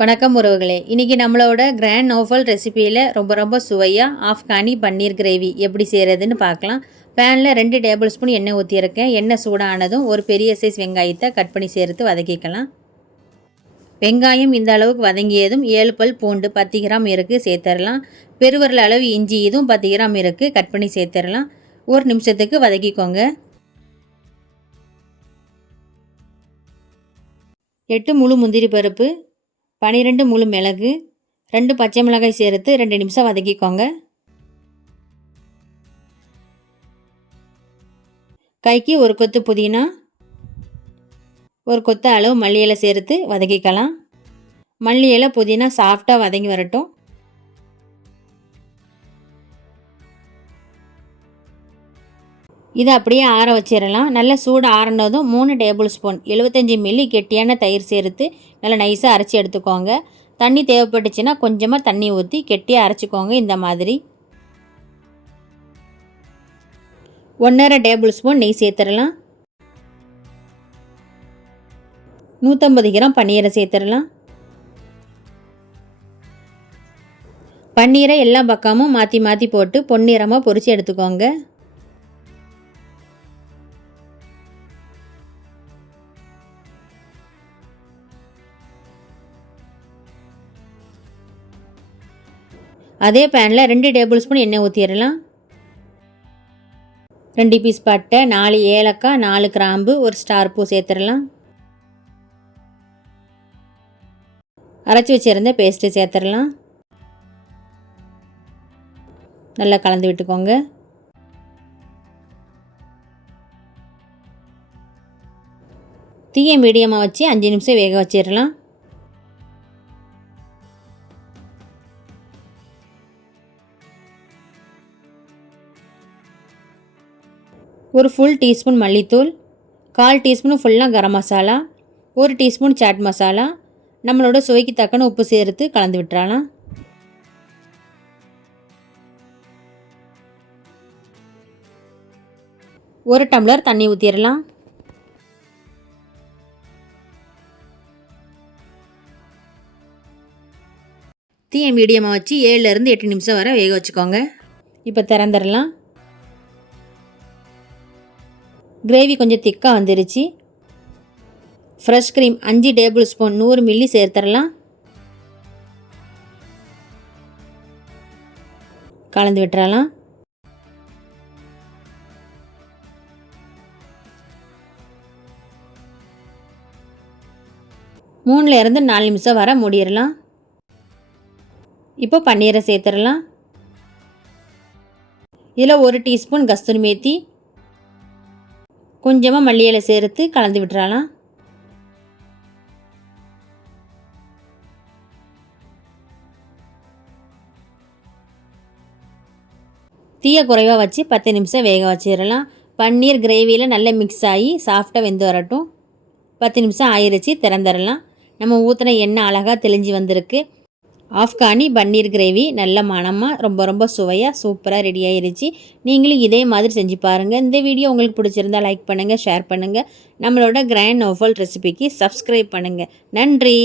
வணக்கம் உறவுகளே, இன்றைக்கி நம்மளோட கிராண்ட் நோஃபல் ரெசிபியில் ரொம்ப சுவையாக ஆஃப்கானி பன்னீர் கிரேவி எப்படி செய்கிறதுன்னு பார்க்கலாம். பேனில் 2 டேபிள் ஸ்பூன் எண்ணெய் ஊற்றியிருக்கேன். எண்ணெய் சூடானதும் ஒரு பெரிய சைஸ் வெங்காயத்தை கட் பண்ணி சேர்த்து வதக்கிக்கலாம். வெங்காயம் இந்த அளவுக்கு வதங்கியதும் 7 பல் பூண்டு 10 கிராம் இருக்குது சேர்த்துடலாம். பெருவரல் அளவு இஞ்சி இதுவும் 10 கிராம் இருக்குது கட் பண்ணி சேர்த்துடலாம். 1 நிமிஷத்துக்கு வதக்கிக்கோங்க. 8 முழு முந்திரி பருப்பு, 12 முழு மிளகு, 2 பச்சை மிளகாய் சேர்த்து 2 நிமிஷம் வதக்கிக்கோங்க. கைக்கு ஒரு கொத்து புதினா, ஒரு கொத்து அளவு மல்லி இலை சேர்த்து வதக்கிக்கலாம். மல்லி இலை புதினா சாஃப்டாக வதங்கி வரட்டும். இதை அப்படியே ஆற வச்சிடலாம். நல்லா சூடு ஆறினதும் 3 டேபிள் ஸ்பூன் 75 மில்லி கெட்டியான தயிர் சேர்த்து நல்லா நைஸாக அரைச்சி எடுத்துக்கோங்க. தண்ணி தேவைப்பட்டுச்சுன்னா கொஞ்சமாக தண்ணி ஊற்றி கெட்டியாக அரைச்சிக்கோங்க. இந்த மாதிரி 1.5 டேபிள் ஸ்பூன் நெய் சேர்த்துடலாம். 150 கிராம் பன்னீரை சேர்த்துடலாம். பன்னீரை எல்லா பக்கமும் மாற்றி போட்டு பொன்னிறமாக பொரித்து எடுத்துக்கோங்க. அதே பேனில் 2 டேபிள் ஸ்பூன் எண்ணெய் ஊற்றிடலாம். 2 பீஸ் பட்டை, 4 ஏலக்காய், 4 கிராம்பு, ஒரு ஸ்டார் பூ சேர்த்துடலாம். அரைச்சி வச்சுருந்த பேஸ்ட்டு சேர்த்துடலாம். நல்லா கலந்து விட்டுக்கோங்க. தீயை மீடியமாக வச்சு 5 நிமிஷம் வேக வச்சிடலாம். ஒரு ஃபுல் டீஸ்பூன் மல்லித்தூள், 1/4 டீஸ்பூன் ஃபுல்லாக கரம் மசாலா, 1 டீஸ்பூன் சாட் மசாலா, நம்மளோட சுவைக்கு தக்கன உப்பு சேர்த்து கலந்து விட்டுறலாம். ஒரு டம்ளர் தண்ணி ஊற்றிடலாம். தீயை மீடியமாக வச்சு 7லேருந்து 8 நிமிஷம் வரை வேக வச்சுக்கோங்க. இப்போ திறந்துடலாம். கிரேவி கொஞ்சம் திக்காக வந்துருச்சு. Fresh cream 5 table spoon 100 milli சேர்த்துடலாம். கலந்து விட்டுறலாம். மூணுலேருந்து 4 நிமிஷம் வரை மூடிடலாம். இப்போ பன்னீரை சேர்த்துடலாம். இதில் 1 டீஸ்பூன் கஸ்தூரி மேத்தி, கொஞ்சமாக மல்லி இலை சேர்த்து கலந்து விட்டுறலாம். தீயை குறைவாக வச்சு 10 நிமிஷம் வேக வச்சிடலாம். பன்னீர் கிரேவியில் நல்லா மிக்ஸ் ஆகி சாஃப்டாக வெந்து வரட்டும். 10 நிமிஷம் ஆயிடுச்சு, திறந்துடலாம். நம்ம ஊற்றின எண்ணெய் அழகாக தெளிஞ்சு வந்திருக்கு. ஆஃப்கானி பன்னீர் கிரேவி நல்ல மணமாக ரொம்ப சுவையாக சூப்பராக ரெடி ஆயிருச்சு. நீங்களும் இதே மாதிரி செஞ்சு பாருங்கள். இந்த வீடியோ உங்களுக்கு பிடிச்சிருந்தால் லைக் பண்ணுங்கள், ஷேர் பண்ணுங்கள். நம்மளோட கிராண்ட் நோஃபல் ரெசிபிக்கு சப்ஸ்கிரைப் பண்ணுங்கள். நன்றி.